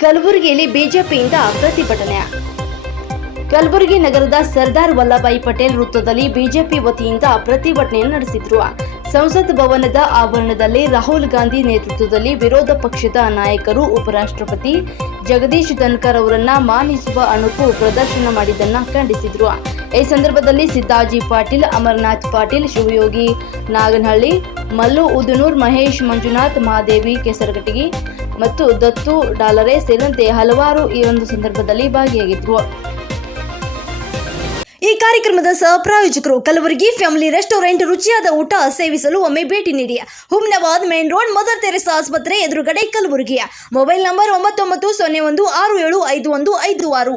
ಕಲಬುರಗಿಯಲ್ಲಿ ಬಿಜೆಪಿಯಿಂದ ಪ್ರತಿಭಟನೆ. ಕಲಬುರಗಿ ನಗರದ ಸರ್ದಾರ್ ವಲ್ಲಭಾಯಿ ಪಟೇಲ್ ವೃತ್ತದಲ್ಲಿ ಬಿಜೆಪಿ ವತಿಯಿಂದ ಪ್ರತಿಭಟನೆ ನಡೆಸಿದ್ರು. ಸಂಸತ್ ಭವನದ ಆವರಣದಲ್ಲಿ ರಾಹುಲ್ ಗಾಂಧಿ ನೇತೃತ್ವದಲ್ಲಿ ವಿರೋಧ ಪಕ್ಷದ ನಾಯಕರು ಉಪರಾಷ್ಟ್ರಪತಿ ಜಗದೀಶ್ ಧನ್ಕರ್ ಅವರನ್ನ ಮಾನಿಸುವ ಅಣುಕು ಪ್ರದರ್ಶನ ಮಾಡಿದ್ದನ್ನ ಖಂಡಿಸಿದ್ರು. ಈ ಸಂದರ್ಭದಲ್ಲಿ ಸಿದ್ದಾಜಿ ಪಾಟೀಲ್, ಅಮರನಾಥ್ ಪಾಟೀಲ್, ಶಿವಯೋಗಿ ನಾಗನಹಳ್ಳಿ, ಮಲ್ಲು ಉದನೂರ್, ಮಹೇಶ್ ಮಂಜುನಾಥ್, ಮಹಾದೇವಿ ಕೆಸರಗಟ್ಟಿಗಿ ಮತ್ತು ದತ್ತು ಡಾಲರೆ ಸೇರಿದಂತೆ ಹಲವಾರು ಈ ಒಂದು ಸಂದರ್ಭದಲ್ಲಿ ಭಾಗಿಯಾಗಿದ್ರು. ಈ ಕಾರ್ಯಕ್ರಮದ ಸಹಪ್ರಾಯೋಜಕರು ಕಲಬುರಗಿ ಫ್ಯಾಮಿಲಿ ರೆಸ್ಟೋರೆಂಟ್. ರುಚಿಯಾದ ಊಟ ಸೇವಿಸಲು ಒಮ್ಮೆ ಭೇಟಿ ನೀಡಿ. Humnabad main road, Mother Teresa ಆಸ್ಪತ್ರೆ ಎದುರುಗಡೆ, ಕಲಬುರಗಿ. Mobile number 9901615156.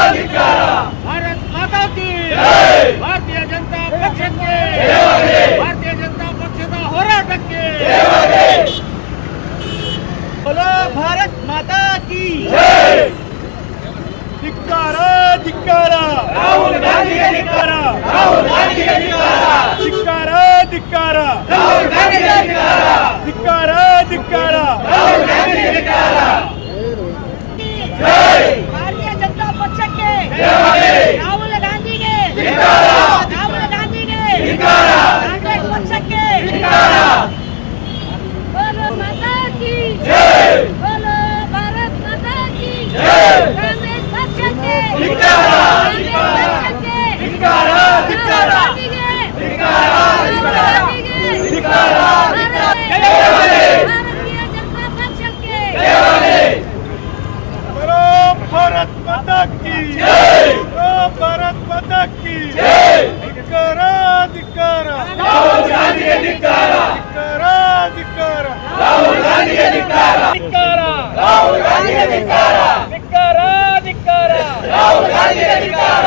भारत माता की भारतीय जनता पक्षಕ್ಕೆ ಭಾರತೀಯ ಜನತಾ ಪಕ್ಷದ ಹೋರಾಟಕ್ಕೆ बोलो भारत माता की ಧಿಕ್ಕಾರ ಧಿಕ್ಕಾರ ರಾಹುಲ್ ಗಾಂಧಿಗೆ ಧಿಕ್ಕಾರ ರಾಹುಲ್ ಗಾಂಧಿಗೆ ಧಿಕ್ಕಾರ ಧಿಕ್ಕಾರ ರಾಹುಲ್ ಗಾಂಧಿಗೆ ಧಿಕ್ಕಾರ ಧಿಕ್ಕಾರ ರಾಹುಲ್ ಗಾಂಧಿಗೆ ಧಿಕ್ಕಾರ ಜೈ ಭಾರತೀಯ ಜನತಾ ಪಕ್ಷಕ್ಕೆ ರಾಹುಲ್ ಗಾಂಧಿಗೆ ರಾಹುಲ್ ಗಾಂಧಿಗೆ ಕಾಂಗ್ರೆಸ್ ಪಕ್ಷಕ್ಕೆ बोलो माता की जय, बोलो भारत माता की जय, कांग्रेस पक्षಕ್ಕೆ भारतीय जनता पक्षಕ್ಕೆ भारत माता की जय, भारत माता की जय, ಧಿಕ್ಕಾರ ಧಿಕ್ಕಾರ ರಾಹುಲ್ ಗಾಂಧಿಗೆ ಧಿಕ್ಕಾರ ಧಿಕ್ಕಾರ ರಾಹುಲ್ ಗಾಂಧಿಗೆ ಧಿಕ್ಕಾರ ರಾಹುಲ್ ಗಾಂಧಿಗೆ ಧಿಕ್ಕಾರ ಧಿಕ್ಕಾರ ರಾಹುಲ್ ಗಾಂಧಿಗೆ ಧಿಕ್ಕಾರ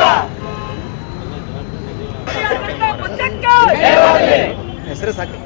ಹೆಸರು ಸಾಕು